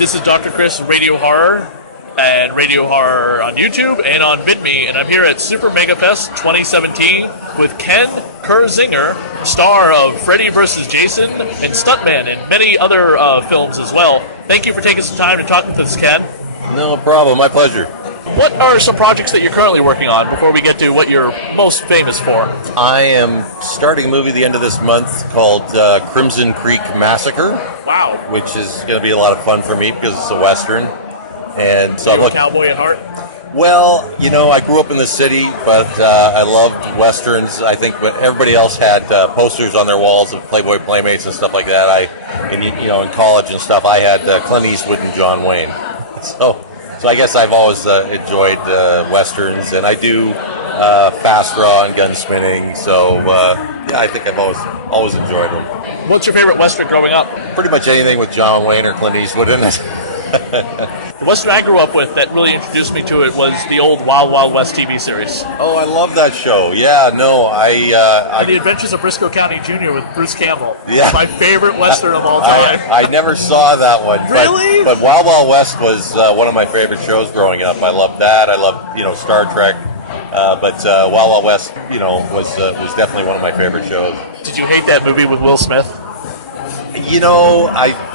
This is Dr. Chris Radio Horror, and Radio Horror on YouTube and on VidMe, and I'm here at Super Mega Fest 2017 with Ken Kirzinger, star of Freddy vs. Jason and Stuntman and many other films as well. Thank you for taking some time to talk with us, Ken. No problem, my pleasure. What are some projects that you're currently working on before we get to what you're most famous for? I am starting a movie the end of this month called Crimson Creek Massacre. Wow. Which is going to be a lot of fun for me because it's a Western. And so I'm a cowboy at heart? Well, you know, I grew up in the city, but I loved Westerns. I think when everybody else had posters on their walls of Playboy Playmates and stuff like that, in college and stuff, I had Clint Eastwood and John Wayne. So I guess I've always enjoyed Westerns, and I do fast draw and gun spinning, so yeah, I think I've always enjoyed them. What's your favorite Western growing up? Pretty much anything with John Wayne or Clint Eastwood in it. The Western I grew up with that really introduced me to it was the old Wild Wild West TV series. Oh, I love that show. Yeah, no, The Adventures of Briscoe County Jr. with Bruce Campbell. Yeah. My favorite Western of all time. I never saw that one. Really? But Wild Wild West was one of my favorite shows growing up. I loved that. I loved, Star Trek. But Wild Wild West, was definitely one of my favorite shows. Did you hate that movie with Will Smith?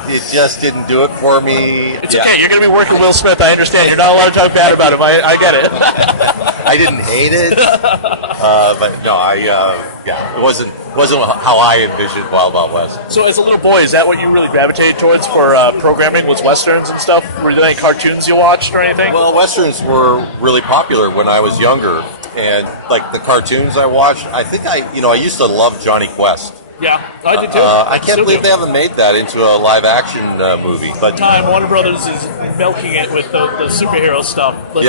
It just didn't do it for me. It's okay. You're going to be working Will Smith. I understand. You're not allowed to talk bad about him. I get it. I didn't hate it, but no, it wasn't how I envisioned Wild Wild West. So, as a little boy, is that what you really gravitated towards for programming? Was westerns and stuff? Were there any cartoons you watched or anything? Well, westerns were really popular when I was younger, and like the cartoons I watched, I think I used to love Johnny Quest. Yeah, I did too. I can't believe they haven't made that into a live-action movie. But Warner Brothers is milking it with the superhero stuff. It's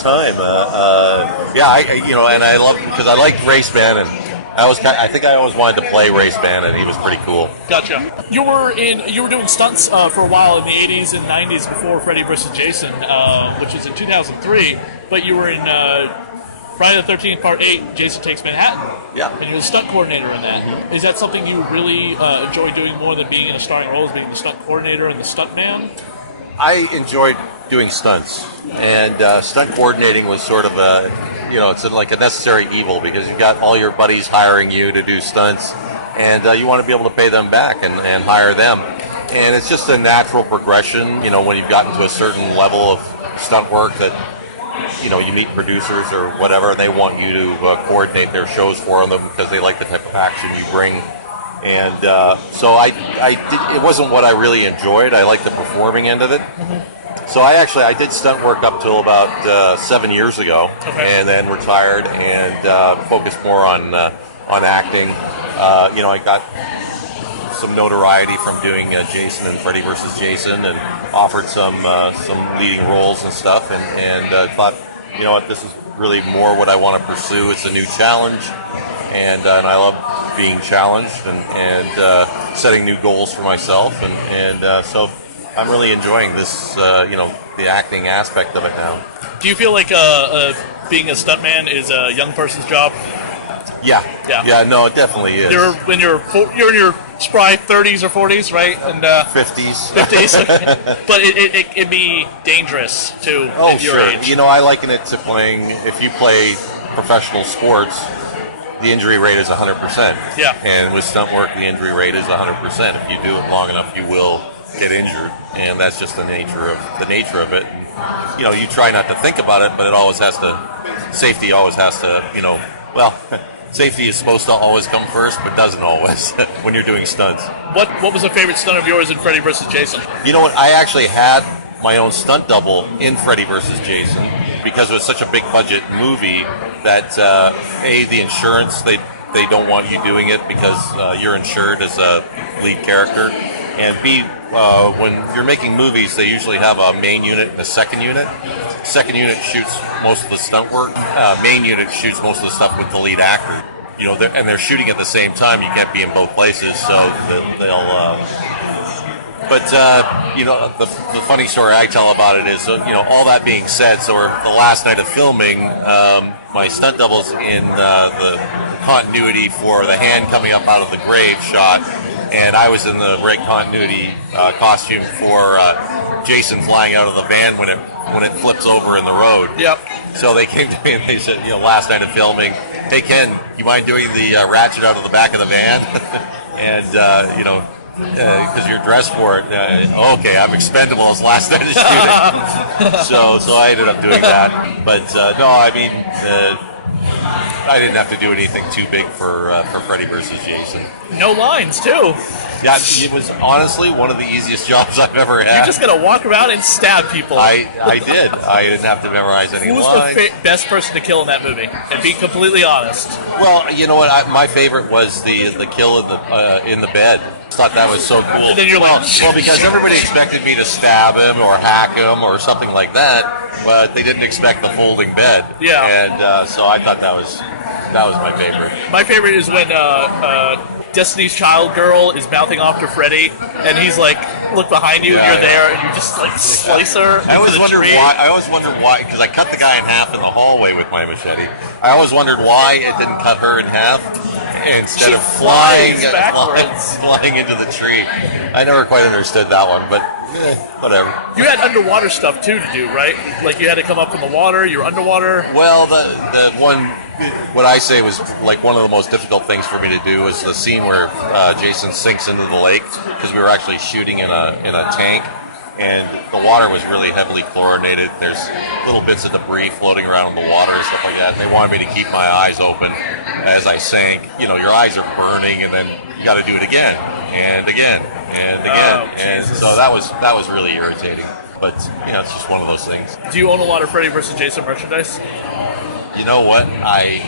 time. And I love because I liked Race Bannon. I think I always wanted to play Race Bannon. He was pretty cool. Gotcha. You were doing stunts for a while in the 80s and 90s before Freddy vs. Jason, which was in 2003. But you were in Friday the 13th, Part 8, Jason Takes Manhattan. Yeah. And you were a stunt coordinator in that. Mm-hmm. Is that something you really enjoy doing more than being in a starring role, as being the stunt coordinator and the stunt man? I enjoyed doing stunts. And stunt coordinating was sort of it's like a necessary evil because you've got all your buddies hiring you to do stunts. And you want to be able to pay them back and hire them. And it's just a natural progression, when you've gotten to a certain level of stunt work that you meet producers or whatever, they want you to coordinate their shows for them because they like the type of action you bring. And so it wasn't what I really enjoyed. I liked the performing end of it. Mm-hmm. So I did stunt work up till about 7 years ago, and then retired and focused more on acting. I got some notoriety from doing Jason and Freddy vs. Jason, and offered some leading roles and stuff, and thought, this is really more what I want to pursue. It's a new challenge, and I love being challenged and setting new goals for myself, and so I'm really enjoying this, the acting aspect of it now. Do you feel like being a stuntman is a young person's job? Yeah, no, it definitely is. You're in your spry 30s or 40s, right? And 50s. 50s, but it can be dangerous too at your age. I liken it to playing. If you play professional sports, the injury rate is 100%. Yeah. And with stunt work, the injury rate is 100%. If you do it long enough, you will get injured, and that's just the nature of it. And, you try not to think about it, but it always has to. Safety always has to. Safety is supposed to always come first, but doesn't always when you're doing stunts. What was a favorite stunt of yours in Freddy vs. Jason? You know what? I actually had my own stunt double in Freddy vs. Jason because it was such a big budget movie that the insurance they don't want you doing it because you're insured as a lead character, and B, when you're making movies, they usually have a main unit and a second unit. Second unit shoots most of the stunt work. Main unit shoots most of the stuff with the lead actor. They're shooting at the same time. You can't be in both places, so they'll. But the funny story I tell about it is, all that being said, so the last night of filming, my stunt double's in the continuity for the hand coming up out of the grave shot. and I was in the Ray continuity costume for Jason flying out of the van when it flips over in the road. Yep. So they came to me and they said, last night of filming, hey Ken, you mind doing the ratchet out of the back of the van? And because you're dressed for it. Okay, I'm expendable. It's last night of shooting. so I ended up doing that. But no, I mean, I didn't have to do anything too big for Freddy versus Jason. No lines, too. Yeah, it was honestly one of the easiest jobs I've ever had. You're just going to walk around and stab people. I did. I didn't have to memorize any lines. Who was the best person to kill in that movie? And be completely honest. Well, you know what? My favorite was the kill in the bed. I thought that was so cool. And then you're like, well, because everybody expected me to stab him or hack him or something like that, but they didn't expect the folding bed. Yeah. And so I thought that was my favorite. My favorite is when Destiny's Child girl is mouthing off to Freddy, and he's like, "Look behind you, and you're there," and you just like slice her. I always wondered why, because I cut the guy in half in the hallway with my machete. I always wondered why it didn't cut her in half instead of flying into the tree. I never quite understood that one, but whatever. You had underwater stuff too to do, right? Like you had to come up from the water. You were underwater. Well, the one. What I say was like one of the most difficult things for me to do is the scene where Jason sinks into the lake, because we were actually shooting in a tank, and the water was really heavily chlorinated. There's little bits of debris floating around in the water and stuff like that. And they wanted me to keep my eyes open as I sank. Your eyes are burning, and then you got to do it again and again and again. Oh, and so that was really irritating. But it's just one of those things. Do you own a lot of Freddy vs. Jason merchandise? You know what? I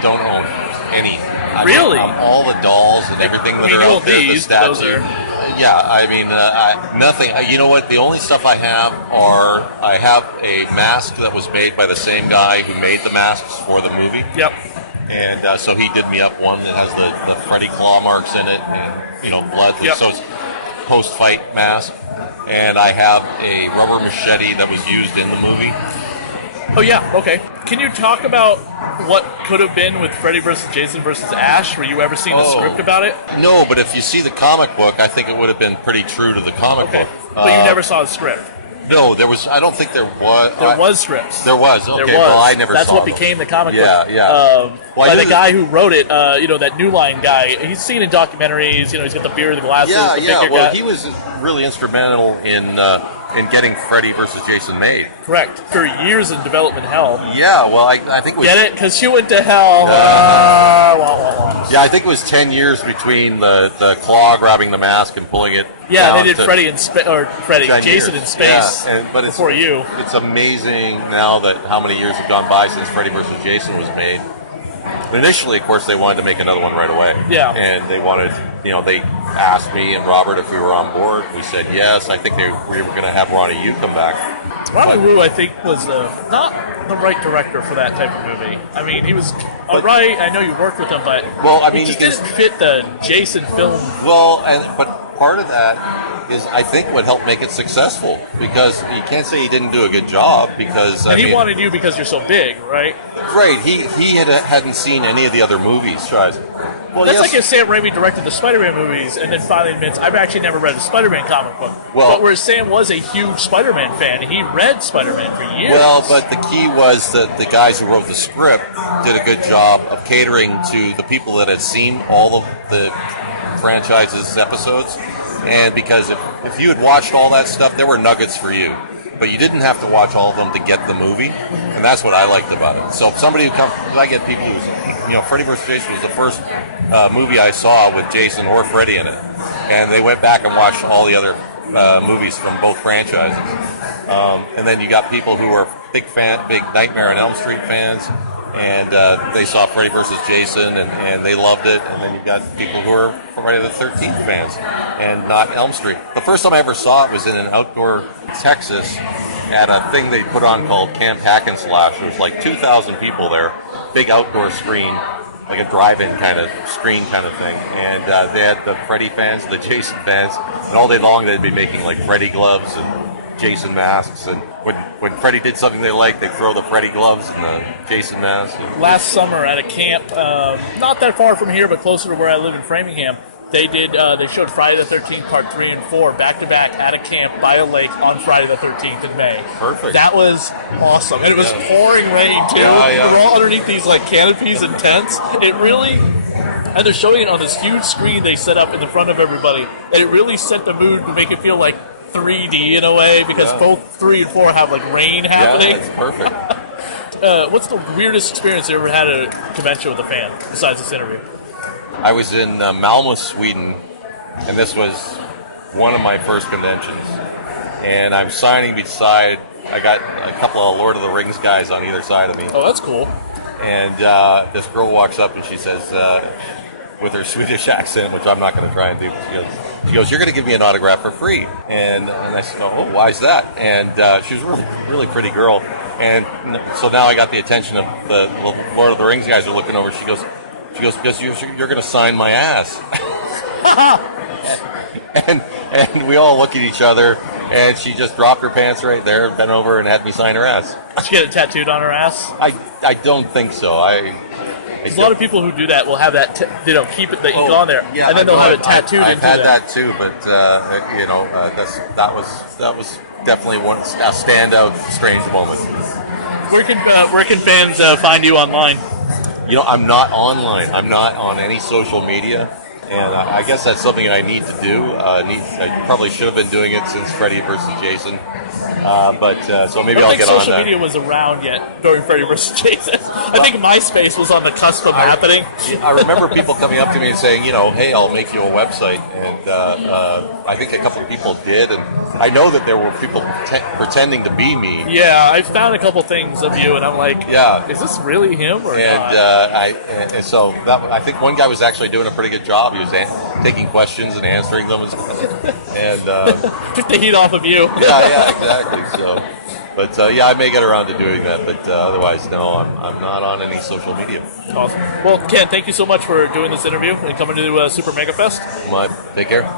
don't own any. Really? All the dolls and everything that are out there. These, the statues. those are. Yeah, I mean, nothing. You know what? The only stuff I have I have a mask that was made by the same guy who made the masks for the movie. Yep. And so he did me up one that has the Freddy claw marks in it, and blood. Yep. So it's post-fight mask. And I have a rubber machete that was used in the movie. Oh, yeah, okay. Can you talk about what could have been with Freddy vs. Jason vs. Ash? Were you ever seeing the script about it? No, but if you see the comic book, I think it would have been pretty true to the comic book. But you never saw the script? No, there was. I don't think there was. There was scripts. There was. Okay, there was. Well, I never That's saw what them. became the comic book. Yeah. By the guy who wrote it, that New Line guy. He's seen in documentaries. He's got the beard, the glasses, the bigger Well, guy. he was really instrumental in getting Freddy versus Jason made. Correct. For years in development hell. Yeah, well, I think it was... Get it? Because she went to hell. Yeah, I think it was 10 years between the claw grabbing the mask and pulling it Yeah, down they did Jason in space but before you. It's amazing now that how many years have gone by since Freddy versus Jason was made. Initially, of course, they wanted to make another one right away. Yeah. And they wanted, they asked me and Robert if we were on board. We said yes. I think we were going to have Ronnie Yu come back. Ronnie Wu, I think, was not the right director for that type of movie. I mean, he was all right. I know you worked with him, but he just didn't fit the Jason film. Well, but part of that is, I think, what helped make it successful, because you can't say he didn't do a good job, because he wanted you because you're so big, right? Right. He hadn't seen any of the other movies. Well, that's like if Sam Raimi directed the Spider-Man movies and then finally admits, I've actually never read a Spider-Man comic book. But where Sam was a huge Spider-Man fan, he read Spider-Man for years. Well, but the key was that the guys who wrote the script did a good job of catering to the people that had seen all of the franchise's episodes. And because if you had watched all that stuff, there were nuggets for you. But you didn't have to watch all of them to get the movie. And that's what I liked about it. So if somebody who comes, I get people who's, Freddy vs. Jason was the first movie I saw with Jason or Freddy in it. And they went back and watched all the other movies from both franchises. And then you got people who were big Nightmare on Elm Street fans, and they saw Freddy vs. Jason, and they loved it. And then you've got people who are Friday the 13th fans, and not Elm Street. The first time I ever saw it was in an outdoor Texas at a thing they put on called Camp Hack and Slash. There was like 2,000 people there, big outdoor screen, like a drive-in kind of screen kind of thing. And they had the Freddy fans, the Jason fans, and all day long they'd be making like Freddy gloves and Jason masks. And when Freddy did something they liked, they'd throw the Freddy gloves and the Jason mask. Last summer at a camp, not that far from here, but closer to where I live in Framingham, They did. They showed Friday the 13th, Part 3 and 4, back to back at a camp by a lake on Friday the 13th in May. Perfect. That was awesome, and it was pouring rain too. Yeah. We were all underneath these like canopies and tents. It really, and they're showing it on this huge screen they set up in the front of everybody, and it really set the mood to make it feel like 3D in a way, because both 3 and 4 have like rain happening. Yeah, it's perfect. What's the weirdest experience you ever had at a convention with a fan besides this interview? I was in Malmo, Sweden, and this was one of my first conventions. And I'm signing beside, I got a couple of Lord of the Rings guys on either side of me. Oh, that's cool. And this girl walks up and she says, with her Swedish accent, which I'm not going to try and do, she goes, "You're going to give me an autograph for free." And I said, "Oh, why is that?" And she was a really, really pretty girl. And so now I got the attention of the Lord of the Rings guys are looking over. She goes, "Because you're going to sign my ass." and we all look at each other, and she just dropped her pants right there, bent over, and had me sign her ass. Did she get it tattooed on her ass? I don't think so. There's a lot of people who do that will have that, keep the ink on there, yeah, and then they'll have it tattooed I've into had that. that too, but that was definitely a standout, strange moment. Where can fans find you online? I'm not online. I'm not on any social media, and I guess that's something I need to do. I probably should have been doing it since Freddy versus Jason, so maybe I'll get on that. Social media was around yet during Freddy versus Jason. I think MySpace was on the cusp of happening. I remember people coming up to me and saying, "Hey, I'll make you a website," and I think a couple of people did, and I know that there were people pretending to be me. Yeah, I found a couple things of you, and I'm like, is this really him or not? And so I think one guy was actually doing a pretty good job. He was taking questions and answering them, and took the heat off of you. Yeah, exactly. So, but I may get around to doing that, but otherwise, no, I'm not on any social media. Awesome. Well, Ken, thank you so much for doing this interview and coming to Super Mega Fest. Take care.